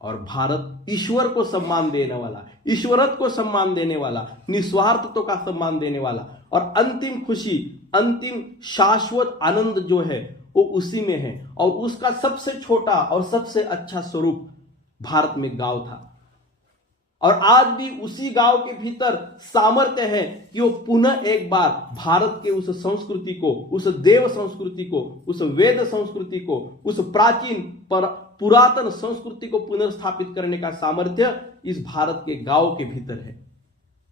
और भारत ईश्वर को सम्मान देने वाला, ईश्वरत्व को सम्मान देने वाला, निस्वार्थता का सम्मान देने वाला, और अंतिम खुशी, अंतिम शाश्वत आनंद जो है वो उसी में है। और उसका सबसे छोटा और सबसे अच्छा स्वरूप भारत में गांव था। और आज भी उसी गांव के भीतर सामर्थ्य है कि वो पुनः एक बार भारत के उस संस्कृति को, उस देव संस्कृति को, उस वेद संस्कृति को, उस प्राचीन पुरातन संस्कृति को पुनर्स्थापित करने का सामर्थ्य इस भारत के गांव के भीतर है।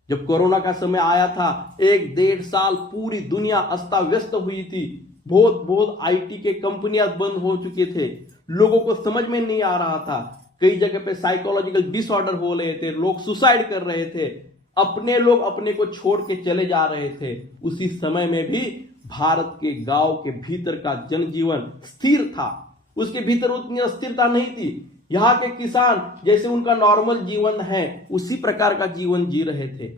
जब कोरोना का समय आया था, 1-1.5 साल पूरी दुनिया अस्ता व्यस्त हुई थी। बहुत बहुत आईटी के कंपनियां बंद हो चुके थे, लोगों को समझ में नहीं आ रहा था, कई जगह पे साइकोलॉजिकल डिसऑर्डर हो रहे थे, लोग सुसाइड कर रहे थे, अपने लोग अपने को छोड़ के चले जा रहे थे। उसी समय में भी भारत के गांव के भीतर का जनजीवन स्थिर था, उसके भीतर उतनी अस्थिरता नहीं थी। यहाँ के किसान जैसे उनका नॉर्मल जीवन है उसी प्रकार का जीवन जी रहे थे।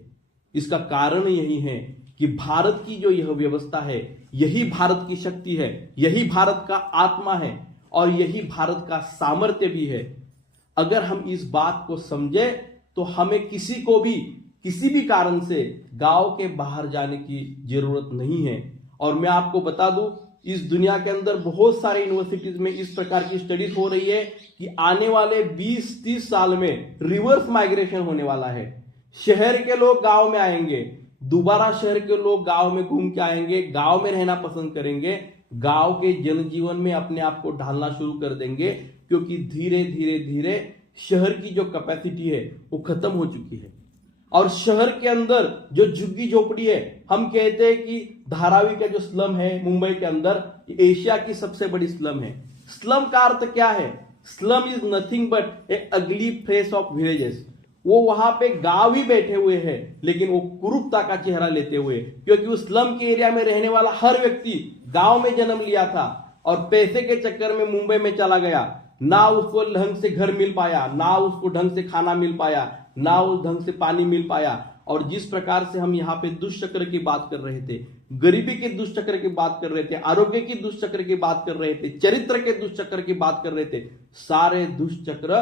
इसका कारण यही है कि भारत की जो यह व्यवस्था है, यही भारत की शक्ति है, यही भारत का आत्मा है और यही भारत का सामर्थ्य भी है। अगर हम इस बात को समझे तो हमें किसी को भी किसी भी कारण से गांव के बाहर जाने की जरूरत नहीं है। और मैं आपको बता दूं, इस दुनिया के अंदर बहुत सारे यूनिवर्सिटीज में इस प्रकार की स्टडीज हो रही है कि आने वाले 20-30 साल में रिवर्स माइग्रेशन होने वाला है। शहर के लोग गांव में आएंगे, दोबारा शहर के लोग गांव में घूम के आएंगे, गांव में रहना पसंद करेंगे, गांव के जनजीवन में अपने आप को ढालना शुरू कर देंगे, क्योंकि धीरे धीरे धीरे शहर की जो कैपेसिटी है वो खत्म हो चुकी है। और शहर के अंदर जो झुग्गी झोपड़ी है, हम कहते हैं कि धारावी का जो स्लम है मुंबई के अंदर, एशिया की सबसे बड़ी स्लम है। स्लम का अर्थ क्या है? स्लम इज नथिंग बट ए अगली फेस ऑफ विलेजेस। वो वहां पे गांव ही बैठे हुए हैं, लेकिन वो कुरूपता का चेहरा लेते हुए, क्योंकि उस स्लम के एरिया में रहने वाला हर व्यक्ति गांव में जन्म लिया था और पैसे के चक्कर में मुंबई में चला गया। ना उसको ढंग से घर मिल पाया, ना उसको ढंग से खाना मिल पाया, ना उस ढंग से पानी मिल पाया। और जिस प्रकार से हम यहाँ पे दुष्चक्र की बात कर रहे थे, गरीबी के दुष्चक्र की बात कर रहे थे, आरोग्य की दुष्चक्र की बात कर रहे थे, चरित्र के दुष्चक्र की बात कर रहे थे, सारे दुष्चक्र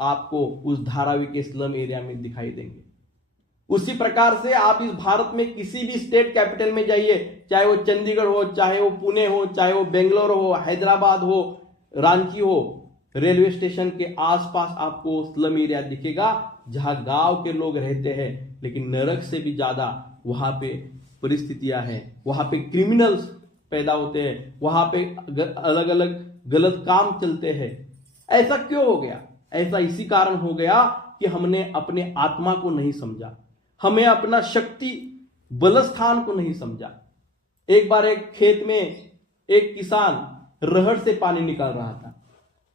आपको उस धारावी के स्लम एरिया में दिखाई देंगे। उसी प्रकार से आप इस भारत में किसी भी स्टेट कैपिटल में जाइए, चाहे वो चंडीगढ़ हो, चाहे वो पुणे हो, चाहे वो बेंगलोर हो, हैदराबाद हो, रांची हो, रेलवे स्टेशन के आसपास आपको स्लम एरिया दिखेगा जहां गांव के लोग रहते हैं। लेकिन नरक से भी ज्यादा वहां पे परिस्थितियां हैं, वहां पे क्रिमिनल्स पैदा होते हैं, वहां पे अलग अलग गलत काम चलते हैं। ऐसा क्यों हो गया? ऐसा इसी कारण हो गया कि हमने अपने आत्मा को नहीं समझा, हमें अपना शक्ति बलस्थान को नहीं समझा। एक बार एक खेत में एक किसान रहड़ से पानी निकाल रहा था।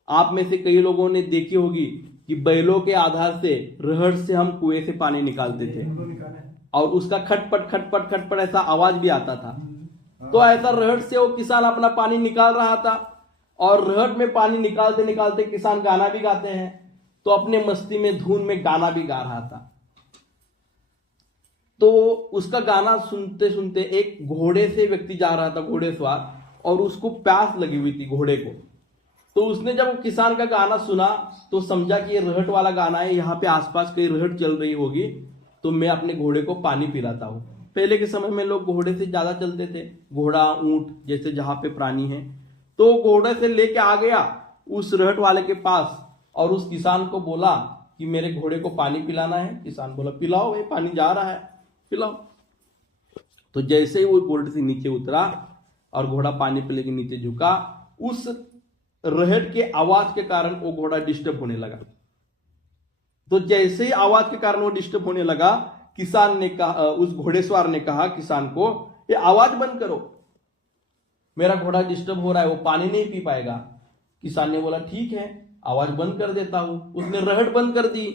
आप में से कई लोगों ने देखी होगी कि बैलों के आधार से रहड़ से हम कुएं से पानी निकालते थे और उसका खटपट खटपट खटपट ऐसा आवाज भी आता था। तो ऐसा रहड़ से वो किसान अपना पानी निकाल रहा था और रहड़ में पानी निकालते निकालते किसान गाना भी गाते हैं, तो अपने मस्ती में धुन में गाना भी गा रहा था। तो उसका गाना सुनते सुनते एक घोड़े से व्यक्ति जा रहा था, घोड़ेसवार, और उसको प्यास लगी हुई थी घोड़े को। तो उसने जब किसान का गाना सुना तो समझा कि ये रहट वाला गाना है, यहाँ पे आसपास कहीं रहट चल रही होगी, तो मैं अपने घोड़े को पानी पिलाता हूँ। पहले के समय में लोग घोड़े से ज्यादा चलते थे, घोड़ा ऊंट जैसे जहां पे प्राणी है। तो घोड़े से लेके आ गया उस रहट वाले के पास और उस किसान को बोला कि मेरे घोड़े को पानी पिलाना है। किसान बोला पिलाओ भाई, पानी जा रहा है, पिलाओ। तो जैसे ही वो घोड़े से नीचे उतरा और घोड़ा पानी पीने के नीचे झुका, उस रहट के आवाज के कारण वो घोड़ा डिस्टर्ब होने लगा। तो जैसे ही आवाज के कारण वो डिस्टर्ब होने लगा, किसान ने कहा, उस घोड़ेसवार ने कहा किसान को, ये आवाज बंद करो, मेरा घोड़ा डिस्टर्ब हो रहा है, वो पानी नहीं पी पाएगा। किसान ने बोला ठीक है, आवाज बंद कर देता हूं। उसने रहट बंद कर दी।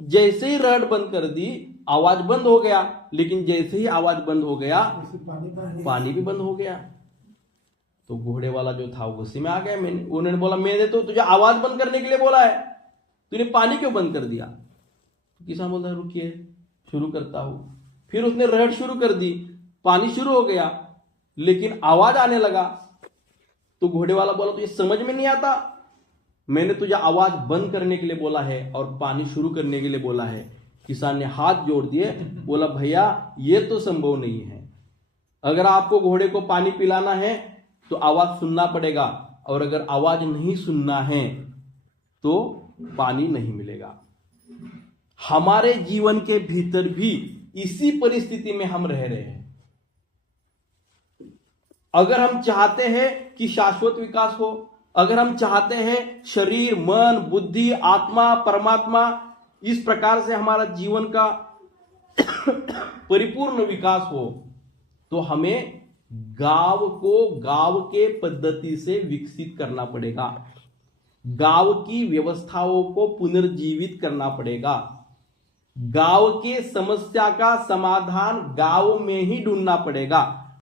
जैसे ही रहट बंद कर दी, आवाज बंद हो गया। लेकिन जैसे ही आवाज बंद हो गया, पानी भी बंद हो गया। तो घोड़े वाला जो था वो गुस्से में आ गया। उन्होंने बोला मैंने तो तुझे आवाज बंद करने के लिए बोला है, तूने पानी क्यों बंद कर दिया? तो किसान बोलता है रुकिए, शुरू करता हूं। फिर उसने रहट शुरू कर दी, पानी शुरू हो गया, लेकिन आवाज आने लगा। तो घोड़े वाला बोला तुझे समझ में नहीं आता, मैंने तुझे आवाज बंद करने के लिए बोला है और पानी शुरू करने के लिए बोला है। किसान ने हाथ जोड़ दिए, बोला भैया ये तो संभव नहीं है। अगर आपको घोड़े को पानी पिलाना है तो आवाज सुनना पड़ेगा, और अगर आवाज नहीं सुनना है तो पानी नहीं मिलेगा। हमारे जीवन के भीतर भी इसी परिस्थिति में हम रह रहे हैं। अगर हम चाहते हैं कि शाश्वत विकास हो, अगर हम चाहते हैं शरीर, मन, बुद्धि, आत्मा, परमात्मा इस प्रकार से हमारा जीवन का परिपूर्ण विकास हो, तो हमें गांव को गांव के पद्धति से विकसित करना पड़ेगा। गांव की व्यवस्थाओं को पुनर्जीवित करना पड़ेगा। गांव के समस्या का समाधान गांव में ही ढूंढना पड़ेगा।